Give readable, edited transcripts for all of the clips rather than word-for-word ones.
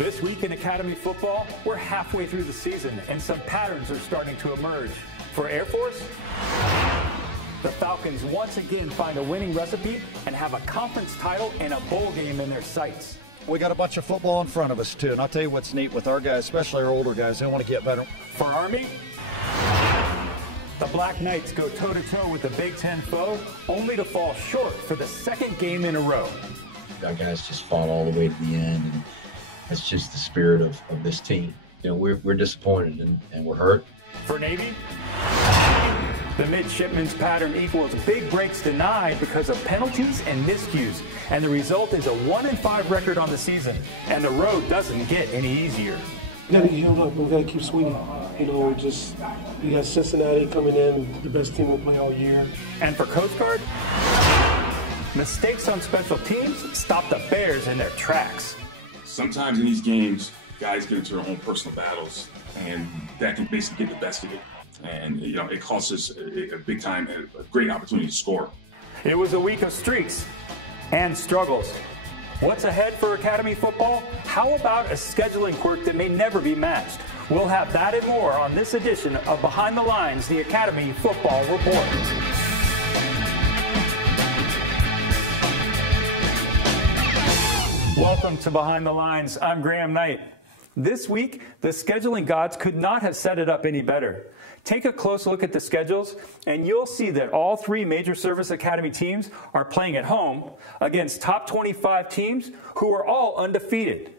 This week in Academy football, we're halfway through the season and some patterns are starting to emerge. For Air Force, the Falcons once again find a winning recipe and have a conference title and a bowl game in their sights. We got a bunch of football in front of us too, and I'll tell you what's neat with our guys, especially our older guys, they want to get better. For Army, the Black Knights go toe-to-toe with the Big Ten foe, only to fall short for the second game in a row. Our guys just fought all the way to the end, and that's just the spirit of this team. You know, we're disappointed and we're hurt. For Navy, the Midshipmen's pattern equals big breaks denied because of penalties and miscues, and the result is a 1-5 record on the season, and the road doesn't get any easier. We gotta get healed up and we gotta keep swinging. You know, we got Cincinnati coming in, the best team to play all year. And for Coast Guard, mistakes on special teams stop the Bears in their tracks. Sometimes in these games, guys get into their own personal battles, and that can basically get the best of it. And, you know, it costs us a big time, a great opportunity to score. It was a week of streaks and struggles. What's ahead for Academy football? How about a scheduling quirk that may never be matched? We'll have that and more on this edition of Behind the Lines, the Academy Football Report. Welcome to Behind the Lines. I'm Graham Knight. This week, the scheduling gods could not have set it up any better. Take a close look at the schedules, and you'll see that all three major service academy teams are playing at home against top 25 teams who are all undefeated.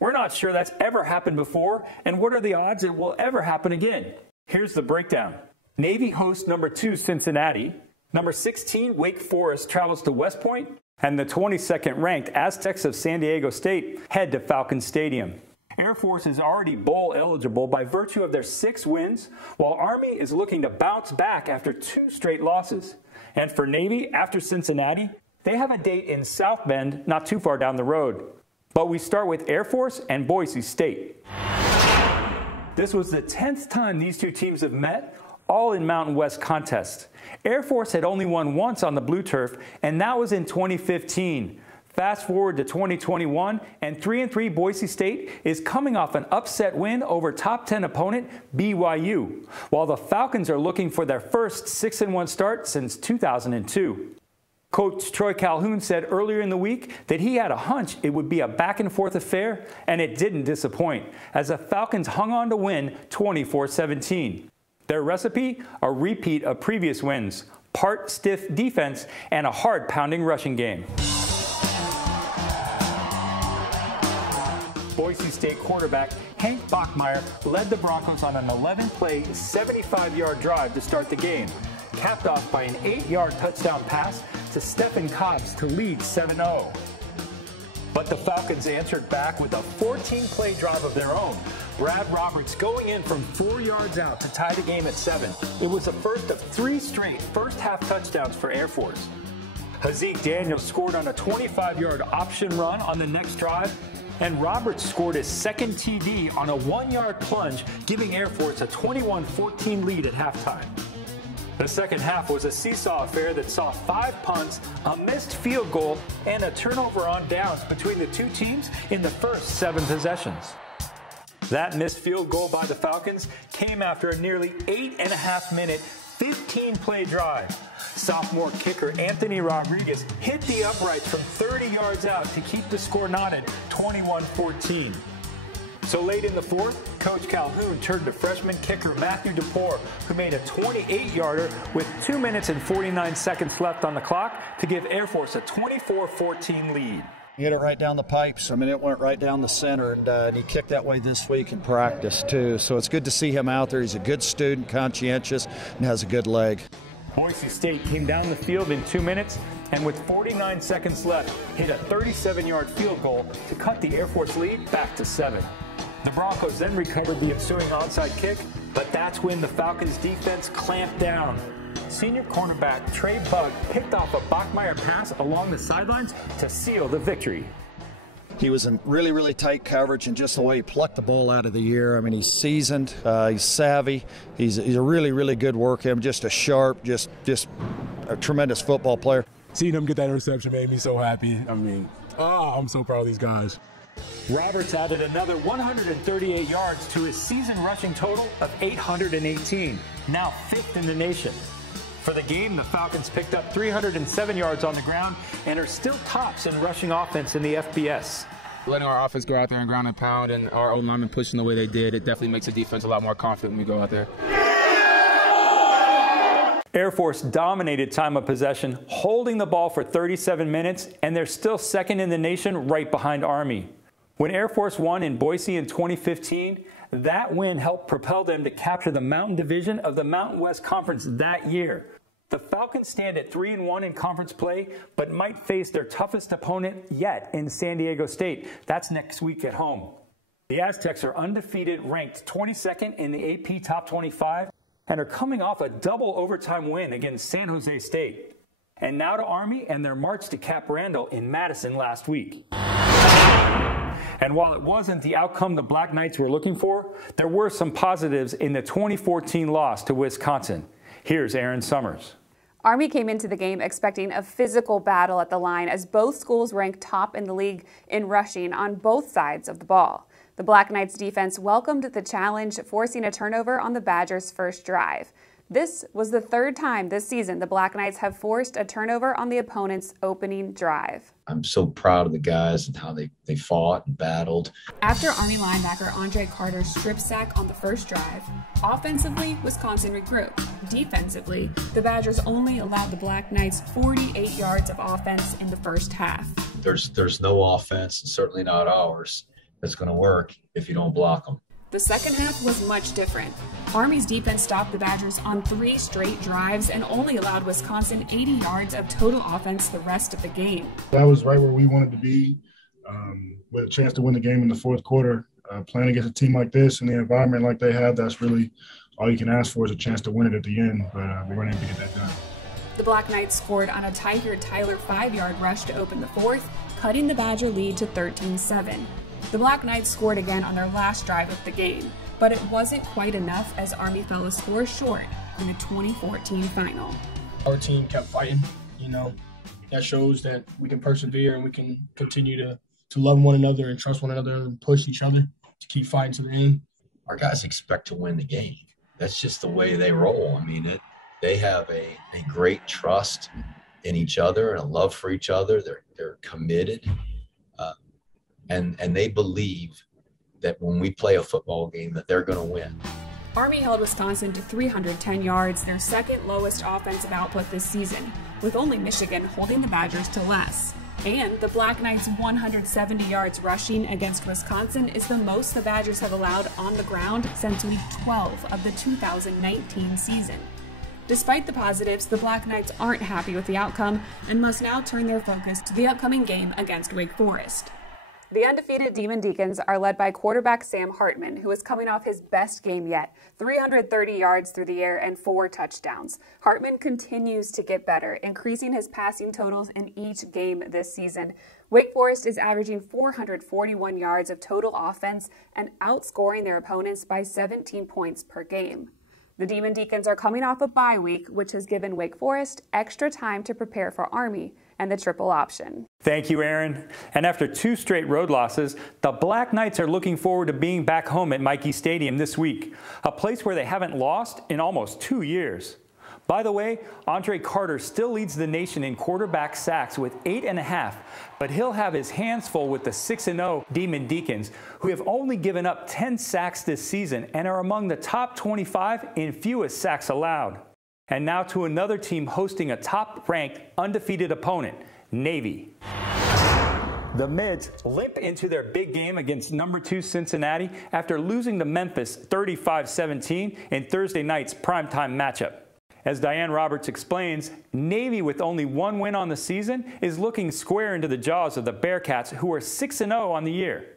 We're not sure that's ever happened before, and what are the odds it will ever happen again? Here's the breakdown. Navy hosts number 2 Cincinnati, number 16 Wake Forest travels to West Point, and the 22nd ranked Aztecs of San Diego State head to Falcon Stadium. Air Force is already bowl eligible by virtue of their 6 wins, while Army is looking to bounce back after 2 straight losses. And for Navy, after Cincinnati, they have a date in South Bend, not too far down the road. But we start with Air Force and Boise State. This was the 10th time these two teams have met, all in Mountain West contests. Air Force had only won once on the blue turf, and that was in 2015. Fast forward to 2021, and 3-3 Boise State is coming off an upset win over top 10 opponent BYU, while the Falcons are looking for their first 6-1 start since 2002. Coach Troy Calhoun said earlier in the week that he had a hunch it would be a back-and-forth affair, and it didn't disappoint, as the Falcons hung on to win 24-17. Their recipe? A repeat of previous wins, part stiff defense, and a hard-pounding rushing game. Boise State quarterback Hank Bachmeier led the Broncos on an 11-play, 75-yard drive to start the game, capped off by an 8-yard touchdown pass to Stephen Cobbs to lead 7-0. But the Falcons answered back with a 14-play drive of their own, Brad Roberts going in from 4 yards out to tie the game at 7. It was the first of 3 straight first-half touchdowns for Air Force. Hazik Daniels scored on a 25-yard option run on the next drive, and Roberts scored his second TD on a 1-yard plunge, giving Air Force a 21-14 lead at halftime. The second half was a seesaw affair that saw 5 punts, a missed field goal, and a turnover on downs between the two teams in the first 7 possessions. That missed field goal by the Falcons came after a nearly 8.5-minute, 15-play drive. Sophomore kicker Anthony Rodriguez hit the uprights from 30 yards out to keep the score knotted, 21-14. So late in the fourth, Coach Calhoun turned to freshman kicker Matthew DePore, who made a 28-yarder with 2 minutes and 49 seconds left on the clock to give Air Force a 24-14 lead. He hit it right down the pipes. I mean, it went right down the center, and he kicked that way this week in practice, too. So it's good to see him out there. He's a good student, conscientious, and has a good leg. Boise State came down the field in 2 minutes, and with 49 seconds left, hit a 37-yard field goal to cut the Air Force lead back to 7. The Broncos then recovered the ensuing onside kick, but that's when the Falcons' defense clamped down. Senior cornerback Trey Bugg picked off a Bachmeier pass along the sidelines to seal the victory. He was in really, really tight coverage, and just the way he plucked the ball out of the air. I mean, he's seasoned, he's savvy, he's a really, really good worker. Just a sharp, just a tremendous football player. Seeing him get that interception made me so happy. I mean, I'm so proud of these guys. Roberts added another 138 yards to his season rushing total of 818, now 5th in the nation. For the game, the Falcons picked up 307 yards on the ground and are still tops in rushing offense in the FBS. Letting our offense go out there and ground and pound and our O-linemen pushing the way they did, it definitely makes the defense a lot more confident when we go out there. Air Force dominated time of possession, holding the ball for 37 minutes, and they're still 2nd in the nation right behind Army. When Air Force won in Boise in 2015, that win helped propel them to capture the Mountain Division of the Mountain West Conference that year. The Falcons stand at 3-1 in conference play, but might face their toughest opponent yet in San Diego State. That's next week at home. The Aztecs are undefeated, ranked 22nd in the AP Top 25, and are coming off a double overtime win against San Jose State. And now to Army and their march to Cap Randall in Madison last week. And while it wasn't the outcome the Black Knights were looking for, there were some positives in the 2014 loss to Wisconsin. Here's Aaron Summers. Army came into the game expecting a physical battle at the line as both schools ranked top in the league in rushing on both sides of the ball. The Black Knights defense welcomed the challenge, forcing a turnover on the Badgers' first drive. This was the 3rd time this season the Black Knights have forced a turnover on the opponent's opening drive. I'm so proud of the guys and how they fought and battled. After Army linebacker Andre Carter's strip sack on the first drive, offensively, Wisconsin regrouped. Defensively, the Badgers only allowed the Black Knights 48 yards of offense in the first half. There's no offense, and certainly not ours, that's going to work if you don't block them. The second half was much different. Army's defense stopped the Badgers on 3 straight drives and only allowed Wisconsin 80 yards of total offense the rest of the game. That was right where we wanted to be, with a chance to win the game in the 4th quarter. Playing against a team like this and the environment like they have, that's really all you can ask for is a chance to win it at the end, but we weren't able to get that done. The Black Knights scored on a Tiger Tyler 5-yard rush to open the 4th, cutting the Badger lead to 13-7. The Black Knights scored again on their last drive of the game, but it wasn't quite enough as Army fell a score short in the 2014 final. Our team kept fighting, that shows that we can persevere and we can continue to love one another and trust one another and push each other to keep fighting to the end. Our guys expect to win the game. That's just the way they roll. I mean, they have a great trust in each other and a love for each other. They're committed. And they believe that when we play a football game that they're going to win. Army held Wisconsin to 310 yards, their 2nd lowest offensive output this season, with only Michigan holding the Badgers to less. And the Black Knights' 170 yards rushing against Wisconsin is the most the Badgers have allowed on the ground since week 12 of the 2019 season. Despite the positives, the Black Knights aren't happy with the outcome and must now turn their focus to the upcoming game against Wake Forest. The undefeated Demon Deacons are led by quarterback Sam Hartman, who is coming off his best game yet, 330 yards through the air and 4 touchdowns. Hartman continues to get better, increasing his passing totals in each game this season. Wake Forest is averaging 441 yards of total offense and outscoring their opponents by 17 points per game. The Demon Deacons are coming off a bye week, which has given Wake Forest extra time to prepare for Army and the triple option. Thank you, Aaron. And after 2 straight road losses, the Black Knights are looking forward to being back home at Michie Stadium this week, a place where they haven't lost in almost 2 years. By the way, Andre Carter still leads the nation in quarterback sacks with 8.5, but he'll have his hands full with the 6-0 Demon Deacons, who have only given up 10 sacks this season and are among the top 25 in fewest sacks allowed. And now to another team hosting a top-ranked, undefeated opponent, Navy. The Mids limp into their big game against number 2 Cincinnati after losing to Memphis 35-17 in Thursday night's primetime matchup. As Diane Roberts explains, Navy, with only 1 win on the season, is looking square into the jaws of the Bearcats, who are 6-0 on the year.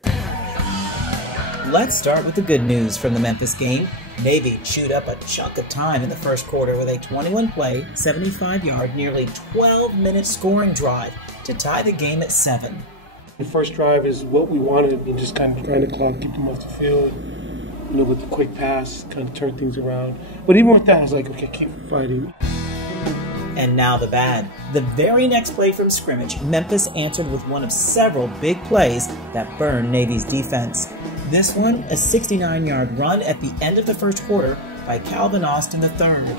Let's start with the good news from the Memphis game. Navy chewed up a chunk of time in the first quarter with a 21-play, 75-yard, nearly 12-minute scoring drive to tie the game at 7. The first drive is what we wanted, and just kind of grind the clock, keep them off the field, with the quick pass, kind of turn things around. But even with that, I was like, okay, keep fighting. And now the bad. The very next play from scrimmage, Memphis answered with one of several big plays that burned Navy's defense. This one, a 69-yard run at the end of the first quarter by Calvin Austin III.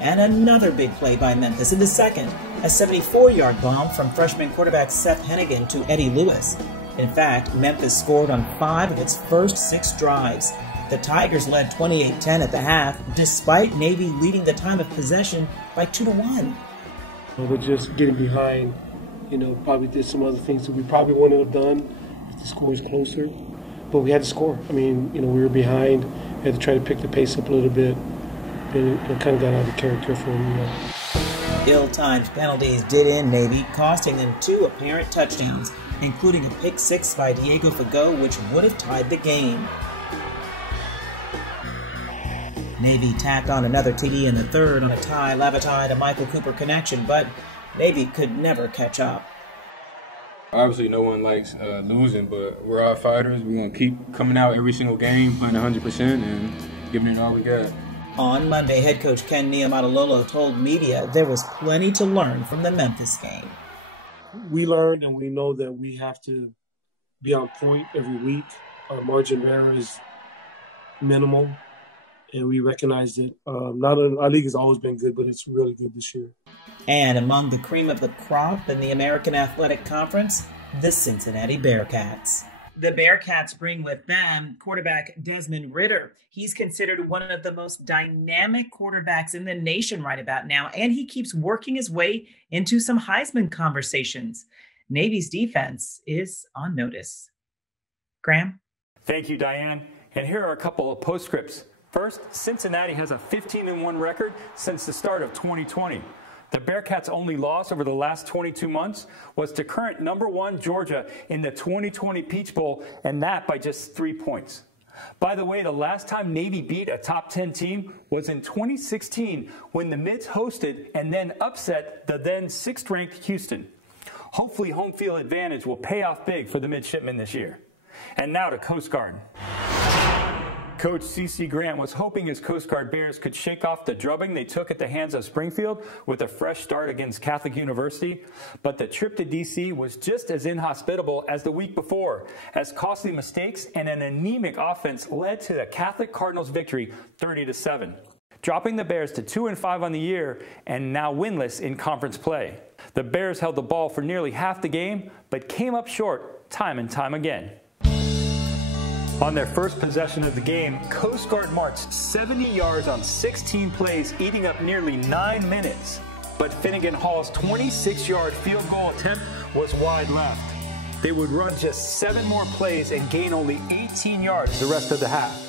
And another big play by Memphis in the second, a 74-yard bomb from freshman quarterback Seth Hennigan to Eddie Lewis. In fact, Memphis scored on 5 of its first 6 drives. The Tigers led 28-10 at the half, despite Navy leading the time of possession by 2-1. But just getting behind, probably did some other things that we probably wouldn't have done if the score was closer. But we had to score. We were behind, we had to try to pick the pace up a little bit, and it kind of got out of character for them. Ill-timed penalties did end Navy, costing them 2 apparent touchdowns, including a pick 6 by Diego Fagot, which would have tied the game. Navy tacked on another TD in the third on a Ty Lavatai to Michael Cooper connection, but Navy could never catch up. Obviously, no one likes losing, but we're all fighters. We're going to keep coming out every single game, putting 100% and giving it all we got. On Monday, head coach Ken Niumatalolo told media there was plenty to learn from the Memphis game. We learned and we know that we have to be on point every week. Our margin of error is minimal, and we recognize that our league has always been good, but it's really good this year. And among the cream of the crop in the American Athletic Conference, the Cincinnati Bearcats. The Bearcats bring with them quarterback Desmond Ridder. He's considered one of the most dynamic quarterbacks in the nation right about now, and he keeps working his way into some Heisman conversations. Navy's defense is on notice. Graham? Thank you, Diane. And here are a couple of postscripts. First, Cincinnati has a 15-1 record since the start of 2020. The Bearcats' only loss over the last 22 months was to current #1 Georgia in the 2020 Peach Bowl, and that by just 3 points. By the way, the last time Navy beat a top 10 team was in 2016 when the Mids hosted and then upset the then 6th-ranked Houston. Hopefully home field advantage will pay off big for the Midshipmen this year. And now to Coast Guard. Coach C.C. Grant was hoping his Coast Guard Bears could shake off the drubbing they took at the hands of Springfield with a fresh start against Catholic University, but the trip to D.C. was just as inhospitable as the week before, as costly mistakes and an anemic offense led to the Catholic Cardinals' victory 30-7, dropping the Bears to 2-5 on the year and now winless in conference play. The Bears held the ball for nearly half the game, but came up short time and time again. On their first possession of the game, Coast Guard marched 70 yards on 16 plays, eating up nearly 9 minutes. But Finnegan Hall's 26-yard field goal attempt was wide left. They would run just 7 more plays and gain only 18 yards the rest of the half.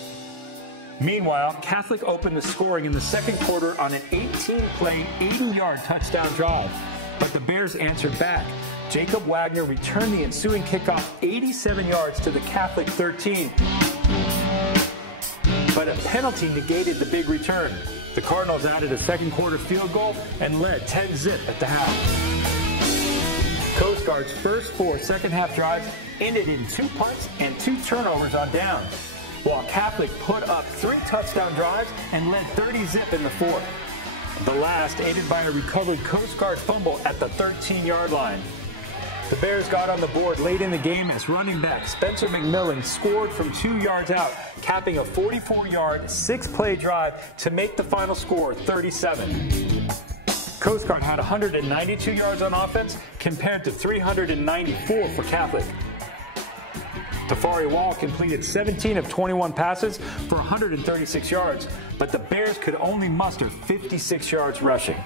Meanwhile, Catholic opened the scoring in the second quarter on an 18-play, 80-yard touchdown drive. But the Bears answered back. Jacob Wagner returned the ensuing kickoff 87 yards to the Catholic 13. But a penalty negated the big return. The Cardinals added a second quarter field goal and led 10-0 at the half. Coast Guard's first 4 second-half drives ended in 2 punts and 2 turnovers on downs, while Catholic put up 3 touchdown drives and led 30-0 in the fourth. The last aided by a recovered Coast Guard fumble at the 13-yard line. The Bears got on the board late in the game as running back Spencer McMillan scored from 2 yards out, capping a 44-yard, 6-play drive to make the final score 37. Coast Guard had 192 yards on offense compared to 394 for Catholic. Tafari Wall completed 17 of 21 passes for 136 yards, but the Bears could only muster 56 yards rushing.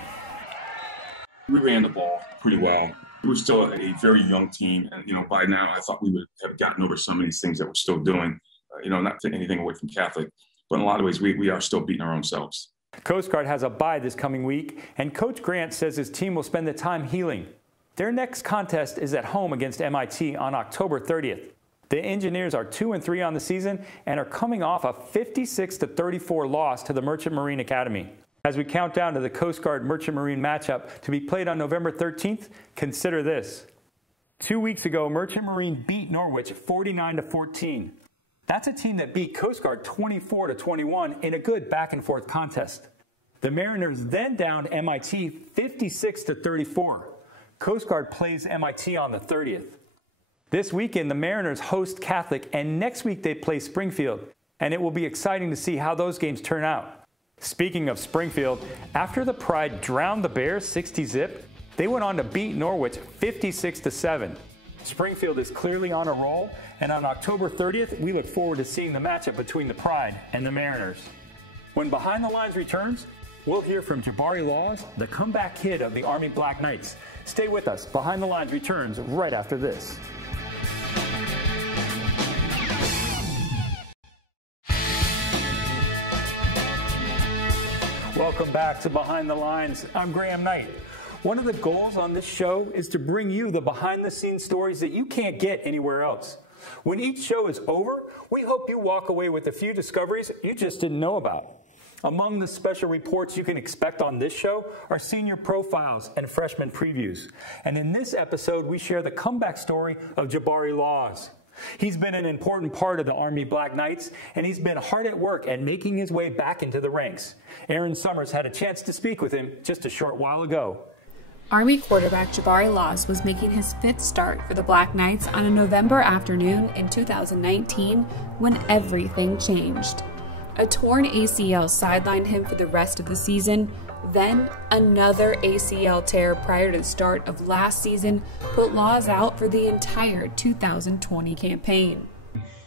We ran the ball pretty well. We were still a very young team, and by now I thought we would have gotten over some of these things that we're still doing. Not taking anything away from Catholic, but in a lot of ways we are still beating our own selves. Coast Guard has a bye this coming week, and Coach Grant says his team will spend the time healing. Their next contest is at home against MIT on October 30th. The Engineers are 2-3 on the season and are coming off a 56-34 loss to the Merchant Marine Academy. As we count down to the Coast Guard Merchant Marine matchup to be played on November 13th, consider this. 2 weeks ago, Merchant Marine beat Norwich 49-14. That's a team that beat Coast Guard 24-21 in a good back-and-forth contest. The Mariners then downed MIT 56-34. Coast Guard plays MIT on the 30th. This weekend, the Mariners host Catholic, and next week they play Springfield, and it will be exciting to see how those games turn out. Speaking of Springfield, after the Pride drowned the Bears 60-zip, they went on to beat Norwich 56-7. Springfield is clearly on a roll, and on October 30th, we look forward to seeing the matchup between the Pride and the Mariners. When Behind the Lines returns, we'll hear from Jabari Laws, the comeback kid of the Army Black Knights. Stay with us. Behind the Lines returns right after this. Welcome back to Behind the Lines. I'm Graham Knight. One of the goals on this show is to bring you the behind-the-scenes stories that you can't get anywhere else. When each show is over, we hope you walk away with a few discoveries you just didn't know about. Among the special reports you can expect on this show are senior profiles and freshman previews. And in this episode, we share the comeback story of Jabari Laws. He's been an important part of the Army Black Knights, and he's been hard at work at making his way back into the ranks. Aaron Summers had a chance to speak with him just a short while ago. Army quarterback Jabari Laws was making his 5th start for the Black Knights on a November afternoon in 2019 when everything changed. A torn ACL sidelined him for the rest of the season. Then, another ACL tear prior to the start of last season put Laws out for the entire 2020 campaign.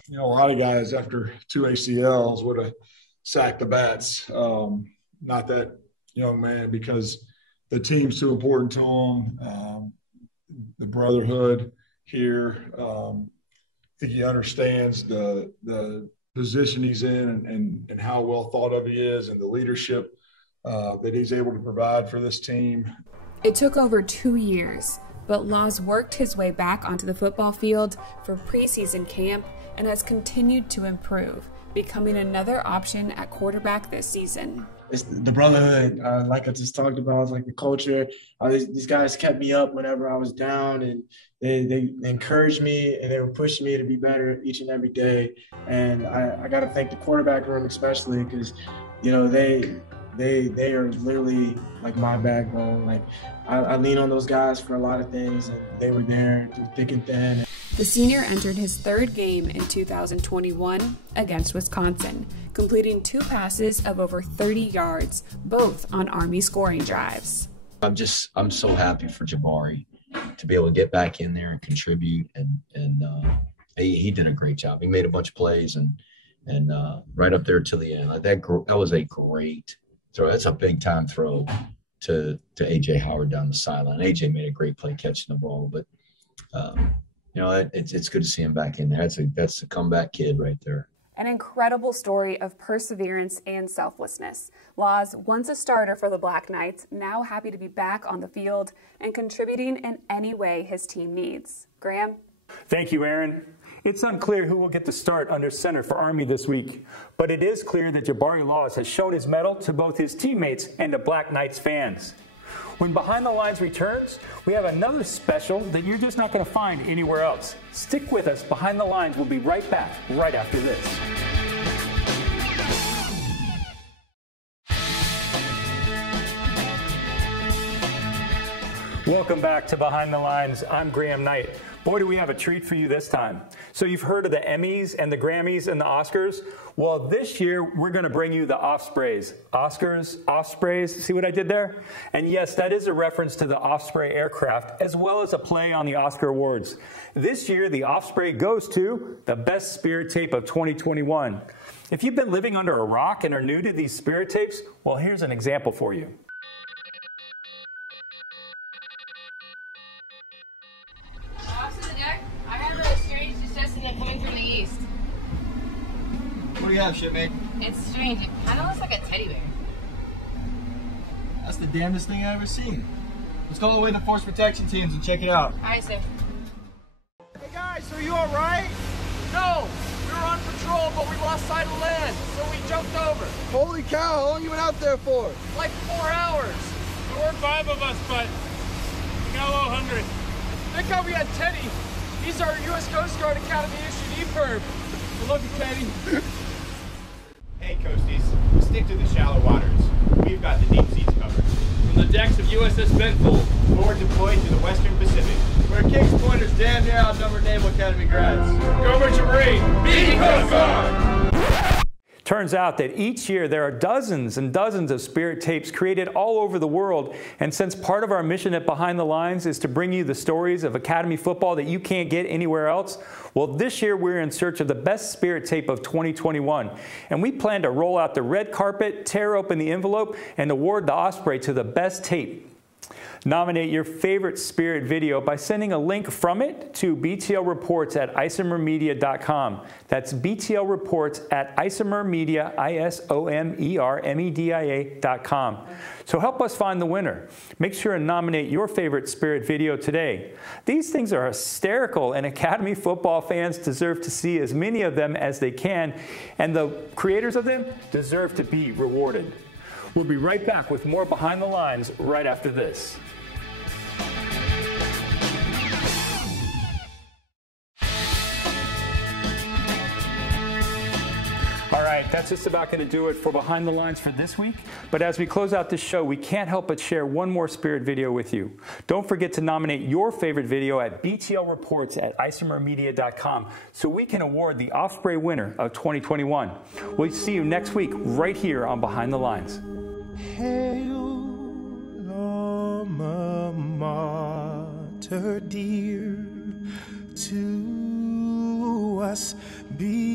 You know, a lot of guys after 2 ACLs would have sacked the bats. Not that young man, because the team's too important to him. The brotherhood here. I think he understands the position he's in and how well thought of he is, and the leadership that he's able to provide for this team. It took over 2 years, but Laws worked his way back onto the football field for preseason camp and has continued to improve, becoming another option at quarterback this season. It's the brotherhood, like I just talked about, like the culture. These guys kept me up whenever I was down, and they encouraged me, and they were pushing me to be better each and every day. And I got to thank the quarterback room especially, because, you know, they are literally like my backbone. Like I lean on those guys for a lot of things, and they were there through thick and thin. The senior entered his 3rd game in 2021 against Wisconsin, completing 2 passes of over 30 yards, both on Army scoring drives. I'm so happy for Jabari to be able to get back in there and contribute, and he did a great job. He made a bunch of plays and right up there to the end. Like that was a great throw. That's a big time throw to AJ Howard down the sideline. AJ made a great play catching the ball, but you know, it's good to see him back in there. That's a comeback kid right there. An incredible story of perseverance and selflessness. Laws, once a starter for the Black Knights, now happy to be back on the field and contributing in any way his team needs. Graham? Thank you, Aaron. It's unclear who will get the start under center for Army this week, but it is clear that Jabari Laws has shown his mettle to both his teammates and to Black Knights fans. When Behind the Lines returns, we have another special that you're just not going to find anywhere else. Stick with us. Behind the Lines will be right back right after this. Welcome back to Behind the Lines. I'm Graham Knight. Boy, do we have a treat for you this time. So you've heard of the Emmys and the Grammys and the Oscars? Well, this year, we're going to bring you the Ospreys. Oscars, Ospreys, see what I did there? And yes, that is a reference to the Osprey aircraft, as well as a play on the Oscar Awards. This year, the Osprey goes to the Best Spirit Tape of 2021. If you've been living under a rock and are new to these spirit tapes, well, here's an example for you. Coming from the east. What do you have, shipmate? It's strange. It kind of looks like a teddy bear. That's the damnedest thing I've ever seen. Let's call away the force protection teams and check it out. Alright, sir. Hey guys, are you alright? No! We were on patrol, but we lost sight of land, so we jumped over. Holy cow, how long you been out there for? Like 4 hours. There were 5 of us, but we got a little hungry. Thank God we had Teddy. He's our U.S. Coast Guard Academy issued EPIRB. I love you, Teddy. Hey, Coasties, stick to the shallow waters. We've got the deep seas covered. From the decks of USS Benfold, forward deployed to the Western Pacific, where Kings Pointers damn near outnumber Naval Academy grads. Go Merchant Marine! Be Coast Guard! Turns out that each year there are dozens and dozens of Spirit tapes created all over the world. And since part of our mission at Behind the Lines is to bring you the stories of Academy football that you can't get anywhere else, well, this year we're in search of the best Spirit tape of 2021. And we plan to roll out the red carpet, tear open the envelope, and award the Osprey to the best tape. Nominate your favorite Spirit video by sending a link from it to btlreports@isomermedia.com. That's btlreports@isomermedia, isomermedia.com. So help us find the winner. Make sure and nominate your favorite Spirit video today. These things are hysterical, and Academy football fans deserve to see as many of them as they can, and the creators of them deserve to be rewarded. We'll be right back with more Behind the Lines right after this. All right, that's just about going to do it for Behind the Lines for this week. But as we close out this show, we can't help but share one more Spirit video with you. Don't forget to nominate your favorite video at btlreports@isomermedia.com so we can award the Osprey winner of 2021. We'll see you next week right here on Behind the Lines. Hail, alma mater dear, to us be